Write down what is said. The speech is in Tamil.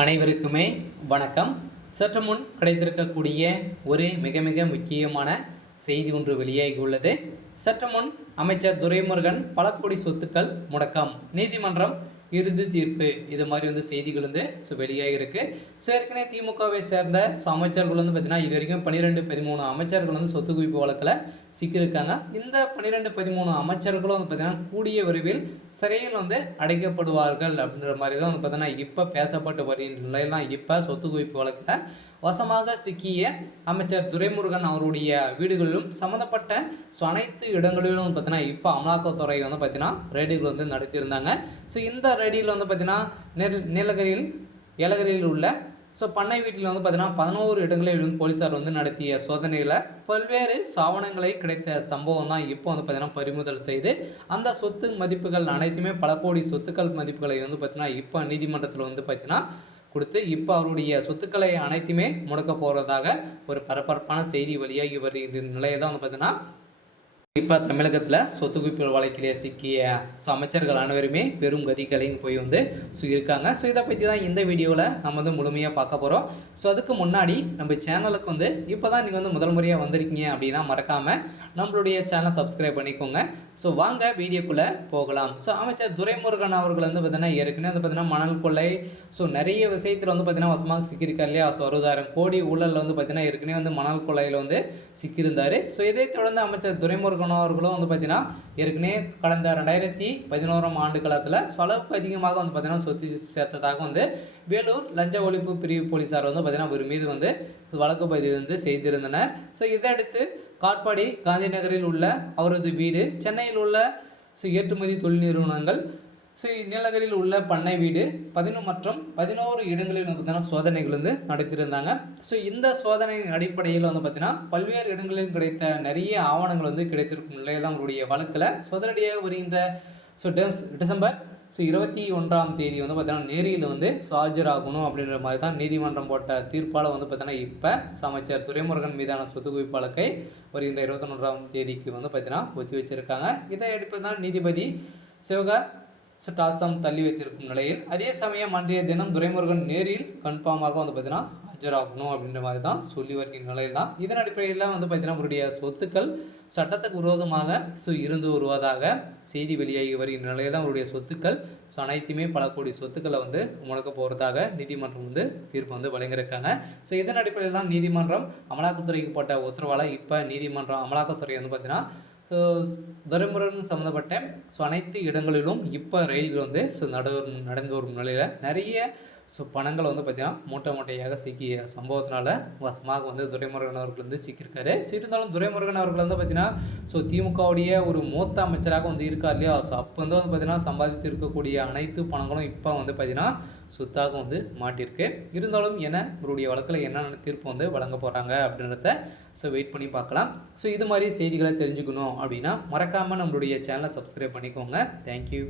அனைவருக்குமே வணக்கம். சற்று முன் கிடைத்திருக்கக்கூடிய ஒரு மிக மிக முக்கியமான செய்தி ஒன்று வெளியாகி உள்ளது. சற்று முன் அமைச்சர் துரைமுருகன் பல கோடி சொத்துக்கள் முடக்கம், நீதிமன்றம் இறுதி தீர்ப்பு, இது மாதிரி செய்திகள் வெளியாகி இருக்கு. ஏற்கனவே திமுகவை சேர்ந்த அமைச்சர்கள் பார்த்தீங்கன்னா இது வரைக்கும் 12-13 அமைச்சர்கள் சொத்து குவிப்பு வழக்கில் சிக்கியிருக்காங்க. இந்த 12-13 அமைச்சர்களும் பார்த்தீங்கன்னா கூடிய விரைவில் சிறையில் அடைக்கப்படுவார்கள் அப்படின்ற மாதிரி தான் பார்த்தீங்கன்னா இப்போ பேசப்பட்டு வருகின்ற நிலையில் தான் இப்போ சொத்து குவிப்பு வழக்கில் வசமாக சிக்கிய அமைச்சர் துரைமுருகன் அவருடைய வீடுகளிலும் சம்மந்தப்பட்ட அனைத்து இடங்களிலும் பார்த்தீங்கன்னா இப்போ அமலாக்கத்துறை பார்த்தீங்கன்னா ரெய்டுகள் நடத்தியிருந்தாங்க. இந்த ரெய்டில் பார்த்தீங்கன்னா ஏலகிரியில் உள்ள பண்ணை வீட்டில் பார்த்தீங்கன்னா 11 இடங்களில் போலீஸார் நடத்திய சோதனையில் பல்வேறு சாவணங்களை கிடைத்த சம்பவம் தான் இப்போ பார்த்தீங்கன்னா பறிமுதல் செய்து அந்த சொத்து மதிப்புகள் அனைத்துமே பல கோடி சொத்துக்கள் மதிப்புகளை பார்த்தீங்கன்னா இப்போ நீதிமன்றத்தில் பார்த்தீங்கன்னா கொடுத்து இப்போ அவருடைய சொத்துக்களை அனைத்துமே முடக்க போகிறதாக ஒரு பரபரப்பான செய்தி வழியாகி வருகின்ற நிலையை தான் பார்த்தீங்கன்னா இப்போ தமிழகத்தில் சொத்து குவிப்பு வழக்கிலே சிக்கிய அமைச்சர்கள் அனைவருமே பெரும் கதிகளையும் போய் இருக்காங்க. இதை பற்றி தான் இந்த வீடியோவில் நம்ம முழுமையாக பார்க்க போகிறோம். அதுக்கு முன்னாடி நம்ம சேனலுக்கு இப்போ தான் நீங்கள் முதல் முறையாக வந்திருக்கீங்க அப்படின்னா மறக்காமல் நம்மளுடைய சேனலை சப்ஸ்கிரைப் பண்ணிக்கோங்க. வாங்க வீடியோக்குள்ளே போகலாம். அமைச்சர் துரைமுருகன் அவர்கள் பார்த்தீங்கன்னா ஏற்கனவே பார்த்தீங்கன்னா மணல் கொள்ளை நிறைய விஷயத்தில் பார்த்தீங்கன்னா வசமாக சிக்கியிருக்கார் இல்லையா. 60,000 கோடி ஊழலில் பார்த்தீங்கன்னா ஏற்கனவே மணல் கொள்ளையில் சிக்கியிருந்தார். இதை தொடர்ந்து அமைச்சர் துரைமுருகன் அவர்களும் பார்த்தீங்கன்னா ஏற்கனவே கடந்த 2011 ஆண்டு காலத்தில் அளவுக்கு அதிகமாக பார்த்தீங்கன்னா சொத்து சேர்த்ததாக வேலூர் லஞ்ச ஒழிப்பு பிரிவு போலீஸார் பார்த்தீங்கன்னா ஒரு மீது வழக்கு பதிவு செய்திருந்தனர். இதையடுத்து காட்பாடி காந்தி நகரில் உள்ள அவரது வீடு, சென்னையில் உள்ள ஏற்றுமதி தொழில் நிறுவனங்கள், நீலகிரியில் உள்ள பண்ணை வீடு 11 இடங்களில் பார்த்தீங்கன்னா சோதனைகள் நடத்தியிருந்தாங்க. இந்த சோதனையின் அடிப்படையில் பார்த்தீங்கன்னா பல்வேறு இடங்களில் கிடைத்த நிறைய ஆவணங்கள் கிடைத்திருக்கும் நிலையில் தான் அவருடைய வழக்கில் சோதனையாக வருகின்ற டிசம்பர் 21ஆம் தேதி பார்த்தீங்கன்னா நேரில் ஆஜராகணும் அப்படின்ற மாதிரி தான் நீதிமன்றம் போட்ட தீர்ப்பால் பார்த்தீங்கன்னா இப்போ அமைச்சர் துரைமுருகன் மீதான சொத்து குவிப்பு வழக்கை வருகின்ற 21ஆம் தேதிக்கு பார்த்தீங்கன்னா ஒத்தி வச்சிருக்காங்க. இதை அடிப்படையில் நீதிபதி சிவகாசம் தள்ளி வைத்திருக்கும் நிலையில் அதே சமயம் அன்றைய தினம் துரைமுருகன் நேரில் கன்ஃபார்மாக பார்த்தீங்கன்னா ஆஜராகணும் அப்படின்ற மாதிரி தான் சொல்லி வருகின்ற நிலையில் தான் இதன் அடிப்படையில் பார்த்தீங்கன்னா அவருடைய சொத்துக்கள் சட்டத்துக்கு விரோதமாக இருந்து வருவதாக செய்தி வெளியாகி வருகின்ற நிலையில் தான் அவருடைய சொத்துக்கள் அனைத்துமே பல கோடி சொத்துக்களை முடக்க போகிறதாக நீதிமன்றம் தீர்ப்பு வழங்கியிருக்காங்க. இதன் அடிப்படையில் தான் நீதிமன்றம் அமலாக்கத்துறைக்கு போட்ட உத்தரவால் இப்போ நீதிமன்றம் அமலாக்கத்துறை பார்த்தீங்கன்னா துரைமுருகன் சம்மந்தப்பட்ட அனைத்து இடங்களிலும் இப்போ ரயில்கள் நடந்து வரும் நிலையில் நிறைய பணங்கள் பார்த்தீங்கன்னா மூட்டையாக சிக்கிய சம்பவத்தினால வசமாக துரைமுருகன் அவர்கள் சிக்கியிருக்காரு. இருந்தாலும் துரைமுருகன் அவர்கள் பார்த்தீங்கன்னா திமுகவுடைய ஒரு மூத்த அமைச்சராக இருக்கார் இல்லையா. அப்போ பார்த்தீங்கன்னா சம்பாதித்து இருக்கக்கூடிய அனைத்து பணங்களும் இப்போ பார்த்தீங்கன்னா சொத்தாக மாட்டியிருக்கு. இருந்தாலும் இவருடைய வழக்கில் என்னென்ன தீர்ப்பு வழங்க போகிறாங்க அப்படின்றத வெயிட் பண்ணி பார்க்கலாம். இது மாதிரி செய்திகளை தெரிஞ்சுக்கணும் அப்படின்னா மறக்காமல் நம்மளுடைய சேனலை சப்ஸ்கிரைப் பண்ணிக்கோங்க. தேங்க்யூ.